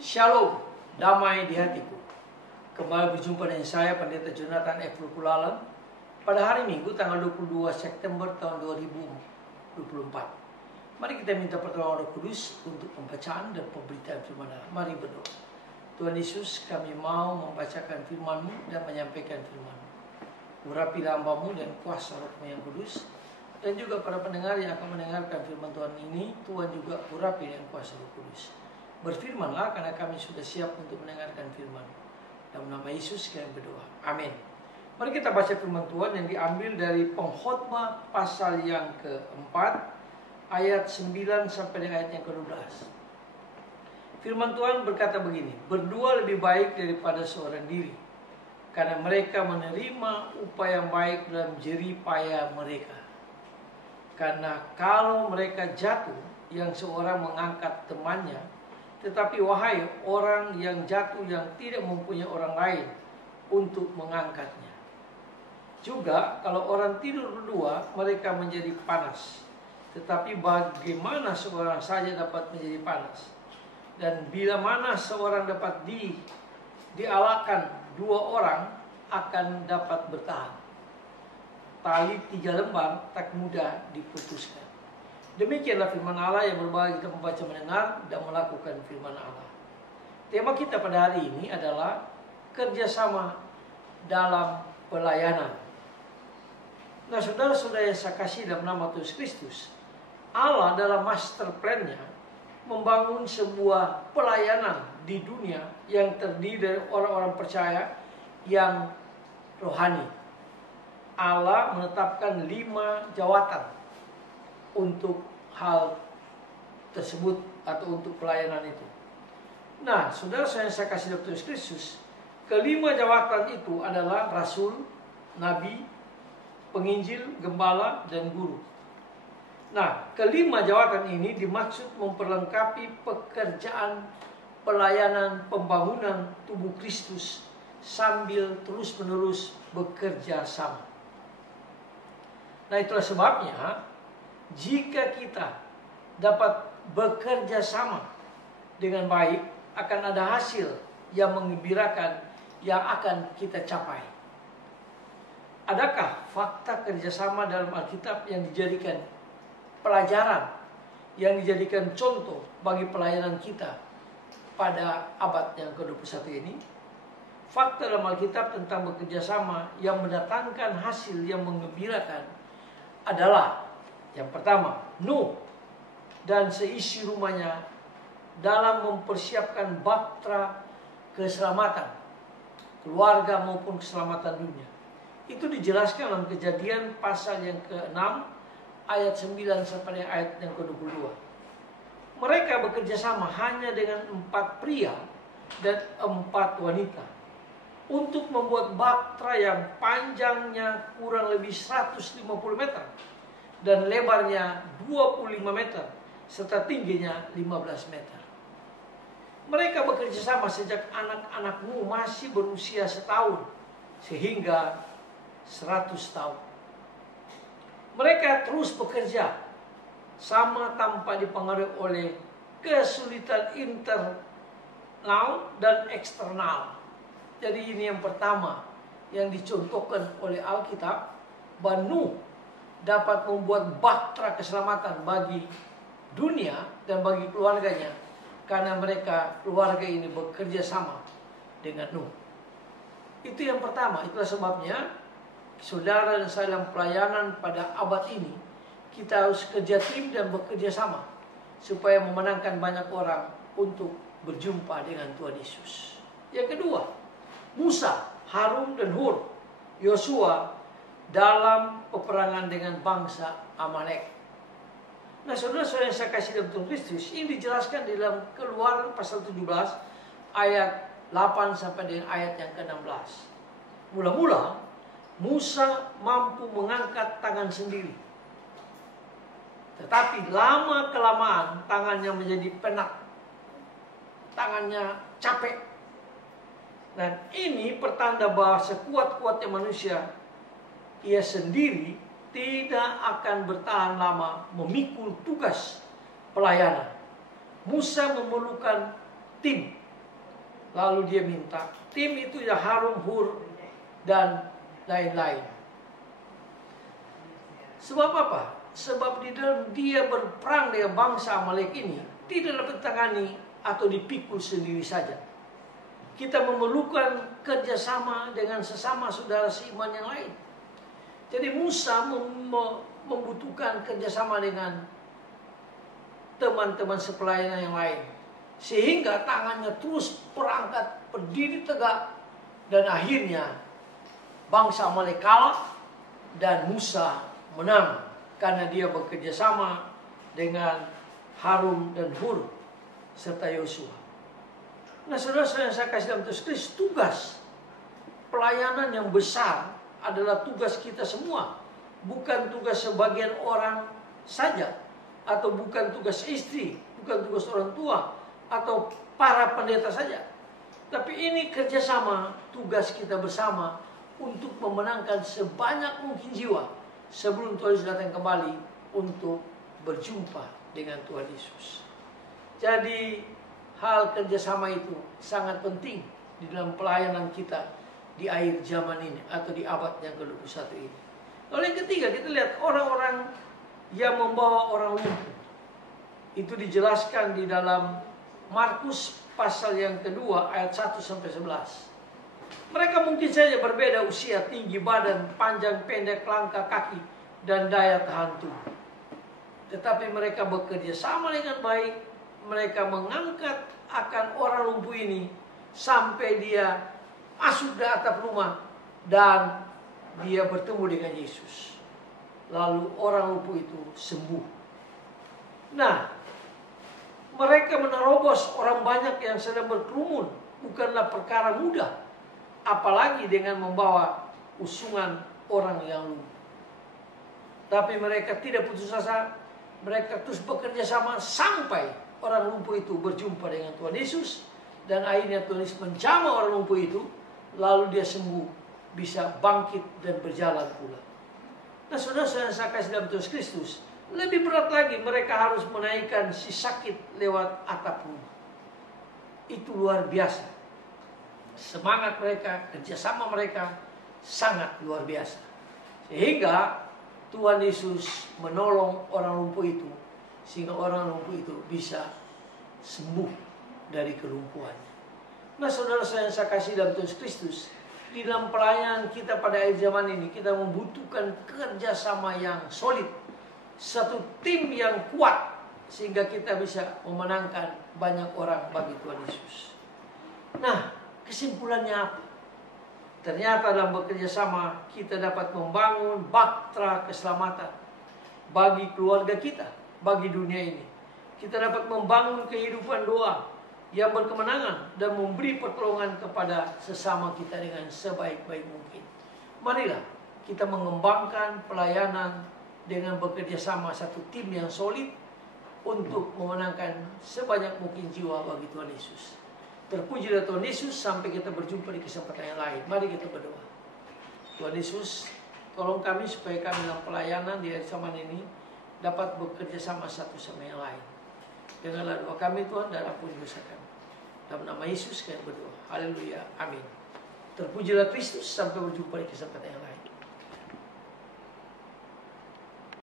Shalom, damai di hatiku. Kembali berjumpa dengan saya, Pendeta Jonathan F. Lukulalan, pada hari Minggu tanggal 22 September tahun 2024. Mari kita minta pertolongan Roh Kudus untuk pembacaan dan pemberitaan firman Allah. Mari berdoa. Tuhan Yesus, kami mau membacakan firman-Mu dan menyampaikan firman-Mu. Urapilah hamba-Mu dan kuasa Roh-Mu yang kudus, dan juga para pendengar yang akan mendengarkan firman Tuhan ini, Tuhan juga urapi dengan kuasa Roh Kudus. Berfirmanlah, karena kami sudah siap untuk mendengarkan firman. Dalam nama Yesus kami berdoa. Amin. Mari kita baca firman Tuhan yang diambil dari Pengkhotbah pasal yang keempat, ayat 9 sampai dengan ayat yang ke-12. Firman Tuhan berkata begini, berdua lebih baik daripada seorang diri, karena mereka menerima upah yang baik dalam jerih payah mereka. Karena kalau mereka jatuh, yang seorang mengangkat temannya, tetapi wahai orang yang jatuh yang tidak mempunyai orang lain untuk mengangkatnya. Juga kalau orang tidur berdua, mereka menjadi panas. Tetapi bagaimana seorang saja dapat menjadi panas? Dan bila mana seorang dapat dialahkan, dua orang akan dapat bertahan. Tali 3 lembar tak mudah diputuskan. Demikianlah firman Allah yang berbagi kita membaca, mendengar, dan melakukan firman Allah. Tema kita pada hari ini adalah kerjasama dalam pelayanan. Nah, saudara-saudara yang saya kasih dalam nama Tuhan Kristus, Allah dalam master plan-Nya membangun sebuah pelayanan di dunia yang terdiri dari orang-orang percaya yang rohani. Allah menetapkan 5 jawatan untuk hal tersebut atau untuk pelayanan itu. Nah, saudara saya kasih dalam Tuhan Kristus, kelima jawatan itu adalah rasul, nabi, penginjil, gembala, dan guru. Nah, kelima jawatan ini dimaksud memperlengkapi pekerjaan pelayanan pembangunan tubuh Kristus sambil terus-menerus bekerja sama. Nah, itulah sebabnya jika kita dapat bekerja sama dengan baik, akan ada hasil yang menggembirakan yang akan kita capai. Adakah fakta kerjasama dalam Alkitab yang dijadikan pelajaran, yang dijadikan contoh bagi pelayanan kita pada abad yang ke-21 ini? Fakta dalam Alkitab tentang bekerja sama yang mendatangkan hasil yang menggembirakan adalah yang pertama, Nuh dan seisi rumahnya dalam mempersiapkan bahtera keselamatan keluarga maupun keselamatan dunia. Itu dijelaskan dalam Kejadian pasal yang ke-6 ayat 9 sampai ayat yang ke-22. Mereka bekerja sama hanya dengan 4 pria dan 4 wanita untuk membuat bahtera yang panjangnya kurang lebih 150 meter dan lebarnya 25 meter serta tingginya 15 meter. Mereka bekerja sama sejak anak-anak Nuh masih berusia setahun sehingga 100 tahun. Mereka terus bekerja sama tanpa dipengaruhi oleh kesulitan internal dan eksternal. Jadi ini yang pertama yang dicontohkan oleh Alkitab, bahwa Nuh dapat membuat bahtera keselamatan bagi dunia dan bagi keluarganya, karena mereka keluarga ini bekerja sama dengan Nuh. Itu yang pertama. Itulah sebabnya saudara dan saya dalam pelayanan pada abad ini, kita harus kerja tim dan bekerja sama supaya memenangkan banyak orang untuk berjumpa dengan Tuhan Yesus. Yang kedua, Musa, Harun, dan Hur, Yosua dalam peperangan dengan bangsa Amalek. Nah, saudara-saudara yang saya kasih dalam Tuhan Kristus, ini dijelaskan di dalam Keluaran pasal 17 ayat 8 sampai dengan ayat yang ke-16. Mula-mula Musa mampu mengangkat tangan sendiri, tetapi lama-kelamaan tangannya menjadi penat, tangannya capek. Dan ini pertanda bahwa sekuat-kuatnya manusia, ia sendiri tidak akan bertahan lama memikul tugas pelayanan. Musa memerlukan tim Lalu dia minta tim itu ya Harun, Hur, dan lain-lain. Sebab apa? Sebab di dalam dia berperang dengan bangsa Amalek ini tidak dapat ditangani atau dipikul sendiri saja. Kita memerlukan kerjasama dengan sesama saudara seiman yang lain. Jadi Musa membutuhkan kerjasama dengan teman-teman sepelayanan yang lain. Sehingga tangannya terus berangkat, berdiri tegak. Dan akhirnya bangsa Amalek kalah dan Musa menang. Karena dia bekerja sama dengan Harun dan Hur serta Yosua. Nah, saudara-saudara yang saya kasih dalam Kristus, tugas pelayanan yang besar adalah tugas kita semua. Bukan tugas sebagian orang saja. Atau bukan tugas istri, bukan tugas orang tua, atau para pendeta saja. Tapi ini kerjasama, tugas kita bersama untuk memenangkan sebanyak mungkin jiwa sebelum Tuhan Yesus datang kembali untuk berjumpa dengan Tuhan Yesus. Jadi hal kerjasama itu sangat penting di dalam pelayanan kita di akhir zaman ini atau di abad yang ke-21 ini. Lalu yang ketiga, kita lihat orang-orang yang membawa orang lumpuh. Itu dijelaskan di dalam Markus pasal yang kedua ayat 1-11. Mereka mungkin saja berbeda usia, tinggi badan, panjang pendek, langkah kaki, dan daya tahan tubuh. Tetapi mereka bekerja sama dengan baik. Mereka mengangkat akan orang lumpuh ini sampai dia masuk ke atap rumah dan dia bertemu dengan Yesus. Lalu orang lumpuh itu sembuh. Nah, mereka menerobos orang banyak yang sedang berkerumun bukanlah perkara mudah, apalagi dengan membawa usungan orang yang lumpuh. Tapi mereka tidak putus asa, mereka terus bekerja sama sampai orang lumpuh itu berjumpa dengan Tuhan Yesus. Dan akhirnya Tuhan Yesus menjamah orang lumpuh itu, lalu dia sembuh, bisa bangkit dan berjalan pula. Nah, saudara-saudara saya kasih dalam Tuhan Kristus, lebih berat lagi mereka harus menaikkan si sakit lewat atap rumah. Itu luar biasa. Semangat mereka, kerjasama mereka sangat luar biasa. Sehingga Tuhan Yesus menolong orang lumpuh itu, sehingga orang lumpuh itu bisa sembuh dari kelumpuhannya. Nah, saudara-saudara yang saya kasih dalam Tuhan Kristus, di dalam pelayanan kita pada akhir zaman ini, kita membutuhkan kerjasama yang solid. Satu tim yang kuat sehingga kita bisa memenangkan banyak orang bagi Tuhan Yesus. Nah, kesimpulannya apa? Ternyata dalam bekerja sama kita dapat membangun bahtera keselamatan bagi keluarga kita, bagi dunia ini. Kita dapat membangun kehidupan doa yang berkemenangan dan memberi pertolongan kepada sesama kita dengan sebaik-baik mungkin. Marilah kita mengembangkan pelayanan dengan bekerja sama satu tim yang solid untuk memenangkan sebanyak mungkin jiwa bagi Tuhan Yesus. Terpujilah Tuhan Yesus, sampai kita berjumpa di kesempatan yang lain. Mari kita berdoa. Tuhan Yesus, tolong kami supaya kami dalam pelayanan di akhir zaman ini dapat bekerja sama satu sama yang lain. Dengarlah doa kami Tuhan, dan ampuni dosa kami. Dalam nama Yesus kami berdoa. Haleluya. Amin. Terpujilah Kristus, sampai berjumpa di kesempatan yang lain.